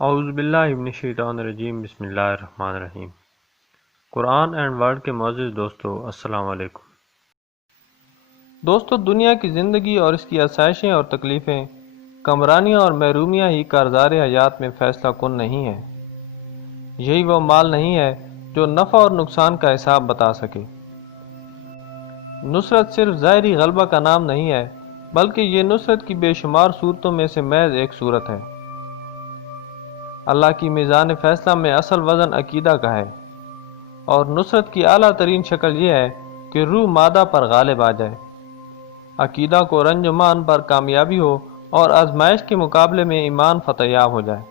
اعوذ باللہ من الشیطان الرجیم بسم اللہ الرحمن الرحیم۔ قرآن اینڈ ورلڈ کے معزز دوستو، السلام علیکم۔ دوستو، دنیا کی زندگی اور اس کی آسائشیں اور تکلیفیں، کمرانیاں اور محرومیاں ہی کارزار حیات میں فیصلہ کن نہیں ہیں۔ یہی وہ مال نہیں ہے جو نفع اور نقصان کا حساب بتا سکے۔ نصرت صرف ظاہری غلبہ کا نام نہیں ہے، بلکہ یہ نصرت کی بے شمار صورتوں میں سے محض ایک صورت ہے۔ اللہ کی میزان فیصلہ میں اصل وزن عقیدہ کا ہے، اور نصرت کی اعلیٰ ترین شکل یہ ہے کہ روح مادہ پر غالب آ جائے، عقیدہ کو رنج و مان پر کامیابی ہو اور آزمائش کے مقابلے میں ایمان فتح یاب ہو جائے۔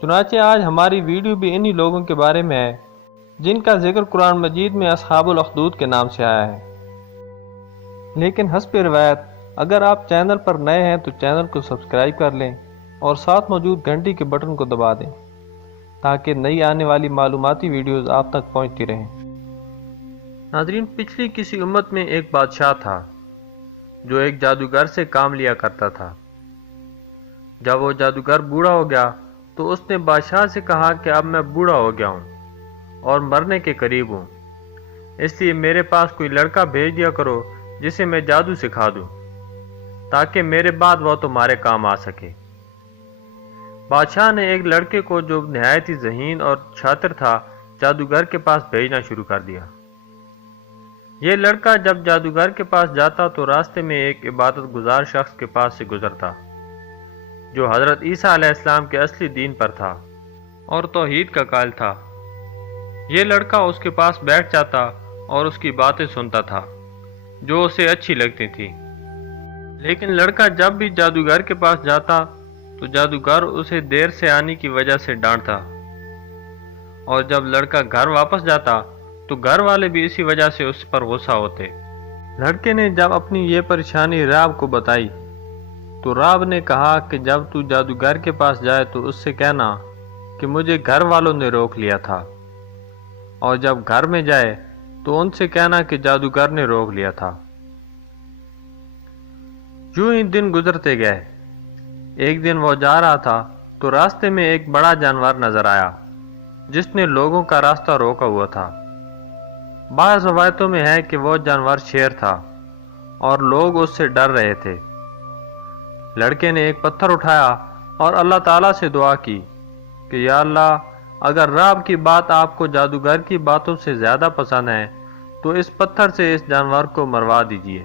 چنانچہ آج ہماری ویڈیو بھی انہی لوگوں کے بارے میں ہے جن کا ذکر قرآن مجید میں اصحاب الاخدود کے نام سے آیا ہے۔ لیکن حسب روایت اگر آپ چینل پر نئے ہیں تو چینل کو سبسکرائب کر لیں اور ساتھ موجود گھنٹی کے بٹن کو دبا دیں تاکہ نئی آنے والی معلوماتی ویڈیوز آپ تک پہنچتی رہیں۔ ناظرین، پچھلی کسی امت میں ایک بادشاہ تھا جو ایک جادوگر سے کام لیا کرتا تھا۔ جب وہ جادوگر بوڑھا ہو گیا تو اس نے بادشاہ سے کہا کہ اب میں بوڑھا ہو گیا ہوں اور مرنے کے قریب ہوں، اس لیے میرے پاس کوئی لڑکا بھیج دیا کرو جسے میں جادو سکھا دوں تاکہ میرے بعد وہ تمہارے کام آ سکے۔ بادشاہ نے ایک لڑکے کو جو نہایت ہی ذہین اور شاطر تھا جادوگر کے پاس بھیجنا شروع کر دیا۔ یہ لڑکا جب جادوگر کے پاس جاتا تو راستے میں ایک عبادت گزار شخص کے پاس سے گزرتا جو حضرت عیسیٰ علیہ السلام کے اصلی دین پر تھا اور توحید کا قائل تھا۔ یہ لڑکا اس کے پاس بیٹھ جاتا اور اس کی باتیں سنتا تھا جو اسے اچھی لگتی تھی، لیکن لڑکا جب بھی جادوگر کے پاس جاتا تو جادوگر اسے دیر سے آنے کی وجہ سے ڈانٹتا، اور جب لڑکا گھر واپس جاتا تو گھر والے بھی اسی وجہ سے اس پر غصہ ہوتے۔ لڑکے نے جب اپنی یہ پریشانی راب کو بتائی تو راب نے کہا کہ جب تو جادوگر کے پاس جائے تو اس سے کہنا کہ مجھے گھر والوں نے روک لیا تھا، اور جب گھر میں جائے تو ان سے کہنا کہ جادوگر نے روک لیا تھا۔ یوں ہی دن گزرتے گئے۔ ایک دن وہ جا رہا تھا تو راستے میں ایک بڑا جانور نظر آیا جس نے لوگوں کا راستہ روکا ہوا تھا۔ بعض روایتوں میں ہے کہ وہ جانور شیر تھا اور لوگ اس سے ڈر رہے تھے۔ لڑکے نے ایک پتھر اٹھایا اور اللہ تعالیٰ سے دعا کی کہ یا اللہ، اگر راب کی بات آپ کو جادوگر کی باتوں سے زیادہ پسند ہے تو اس پتھر سے اس جانور کو مروا دیجیے۔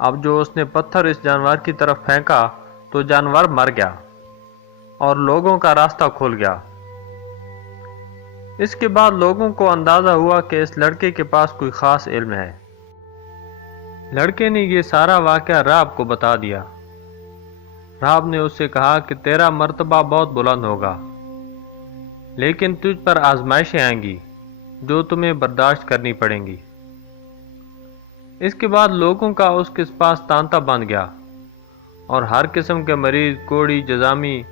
اب جو اس نے پتھر اس جانور کی طرف پھینکا تو جانور مر گیا اور لوگوں کا راستہ کھل گیا۔ اس کے بعد لوگوں کو اندازہ ہوا کہ اس لڑکے کے پاس کوئی خاص علم ہے۔ لڑکے نے یہ سارا واقعہ راب کو بتا دیا۔ راب نے اس سے کہا کہ تیرا مرتبہ بہت بلند ہوگا، لیکن تجھ پر آزمائشیں آئیں گی جو تمہیں برداشت کرنی پڑیں گی۔ اس کے بعد لوگوں کا اس کے پاس تانتا بن گیا اور ہر قسم کے مریض، کوڑی، جذامی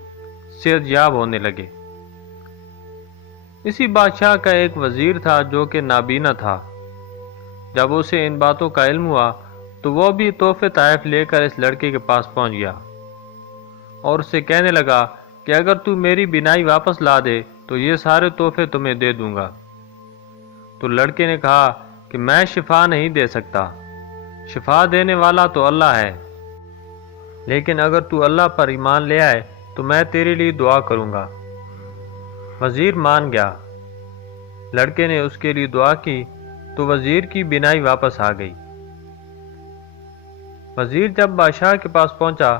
صحت یاب ہونے لگے۔ اسی بادشاہ کا ایک وزیر تھا جو کہ نابینا تھا۔ جب اسے ان باتوں کا علم ہوا تو وہ بھی تحفے تحائف لے کر اس لڑکے کے پاس پہنچ گیا اور اسے کہنے لگا کہ اگر تو میری بینائی واپس لا دے تو یہ سارے تحفے تمہیں دے دوں گا۔ تو لڑکے نے کہا کہ میں شفا نہیں دے سکتا، شفا دینے والا تو اللہ ہے، لیکن اگر تو اللہ پر ایمان لے آئے تو میں تیرے لیے دعا کروں گا۔ وزیر مان گیا۔ لڑکے نے اس کے لیے دعا کی تو وزیر کی بینائی واپس آ گئی۔ وزیر جب بادشاہ کے پاس پہنچا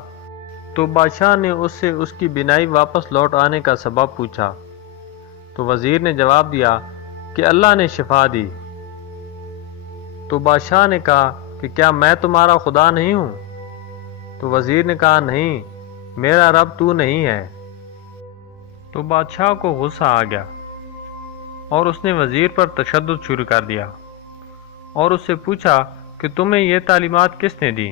تو بادشاہ نے اس سے اس کی بینائی واپس لوٹ آنے کا سبب پوچھا تو وزیر نے جواب دیا کہ اللہ نے شفا دی۔ تو بادشاہ نے کہا کہ کیا میں تمہارا خدا نہیں ہوں؟ تو وزیر نے کہا نہیں، میرا رب تو نہیں ہے۔ تو بادشاہ کو غصہ آ گیا اور اس نے وزیر پر تشدد شروع کر دیا اور اس سے پوچھا کہ تمہیں یہ تعلیمات کس نے دی؟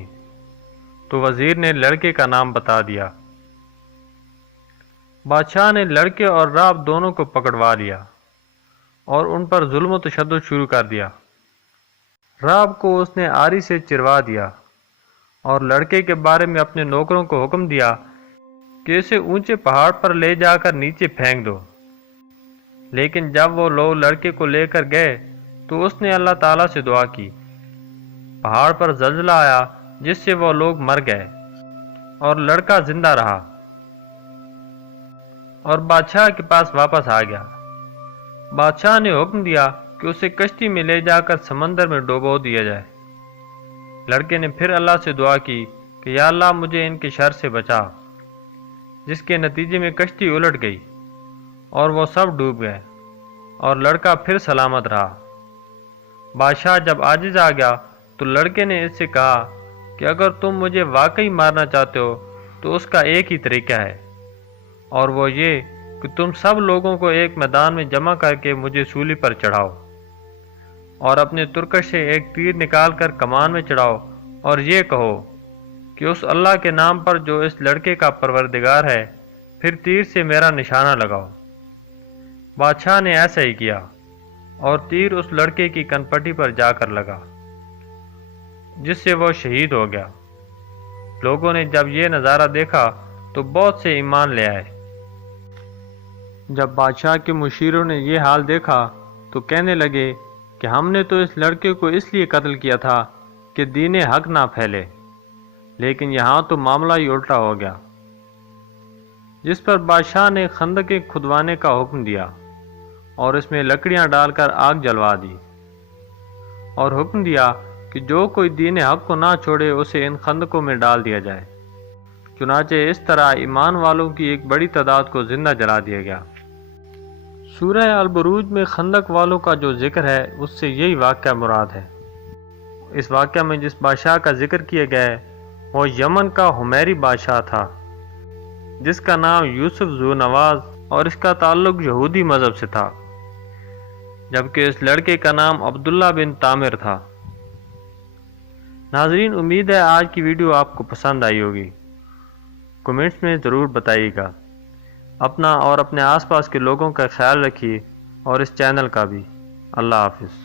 تو وزیر نے لڑکے کا نام بتا دیا۔ بادشاہ نے لڑکے اور راب دونوں کو پکڑوا لیا اور ان پر ظلم و تشدد شروع کر دیا۔ راب کو اس نے آری سے چروا دیا اور لڑکے کے بارے میں اپنے نوکروں کو حکم دیا کہ اسے اونچے پہاڑ پر لے جا کر نیچے پھینک دو۔ لیکن جب وہ لوگ لڑکے کو لے کر گئے تو اس نے اللہ تعالیٰ سے دعا کی۔ پہاڑ پر زلزلہ آیا جس سے وہ لوگ مر گئے اور لڑکا زندہ رہا اور بادشاہ کے پاس واپس آ گیا۔ بادشاہ نے حکم دیا کہ اسے کشتی میں لے جا کر سمندر میں ڈبو دیا جائے۔ لڑکے نے پھر اللہ سے دعا کی کہ یا اللہ مجھے ان کے شر سے بچا، جس کے نتیجے میں کشتی الٹ گئی اور وہ سب ڈوب گئے اور لڑکا پھر سلامت رہا۔ بادشاہ جب عاجز آ گیا تو لڑکے نے اس سے کہا کہ اگر تم مجھے واقعی مارنا چاہتے ہو تو اس کا ایک ہی طریقہ ہے، اور وہ یہ کہ تم سب لوگوں کو ایک میدان میں جمع کر کے مجھے سولی پر چڑھاؤ اور اپنے ترکش سے ایک تیر نکال کر کمان میں چڑھاؤ اور یہ کہو کہ اس اللہ کے نام پر جو اس لڑکے کا پروردگار ہے، پھر تیر سے میرا نشانہ لگاؤ۔ بادشاہ نے ایسا ہی کیا اور تیر اس لڑکے کی کنپٹی پر جا کر لگا، جس سے وہ شہید ہو گیا۔ لوگوں نے جب یہ نظارہ دیکھا تو بہت سے ایمان لے آئے۔ جب بادشاہ کے مشیروں نے یہ حال دیکھا تو کہنے لگے کہ ہم نے تو اس لڑکے کو اس لیے قتل کیا تھا کہ دین حق نہ پھیلے، لیکن یہاں تو معاملہ ہی الٹا ہو گیا۔ جس پر بادشاہ نے خندقیں کھدوانے کا حکم دیا اور اس میں لکڑیاں ڈال کر آگ جلوا دی، اور حکم دیا کہ جو کوئی دین حق کو نہ چھوڑے اسے ان خندقوں میں ڈال دیا جائے۔ چنانچہ اس طرح ایمان والوں کی ایک بڑی تعداد کو زندہ جلا دیا گیا۔ سورہ البروج میں خندق والوں کا جو ذکر ہے اس سے یہی واقعہ مراد ہے۔ اس واقعہ میں جس بادشاہ کا ذکر کیا گیا ہے وہ یمن کا حمیری بادشاہ تھا، جس کا نام یوسف ذو نواز اور اس کا تعلق یہودی مذہب سے تھا، جبکہ اس لڑکے کا نام عبداللہ بن تامر تھا۔ ناظرین، امید ہے آج کی ویڈیو آپ کو پسند آئی ہوگی۔ کمنٹس میں ضرور بتائیے گا۔ اپنا اور اپنے آس پاس کے لوگوں کا خیال رکھیے اور اس چینل کا بھی۔ اللہ حافظ۔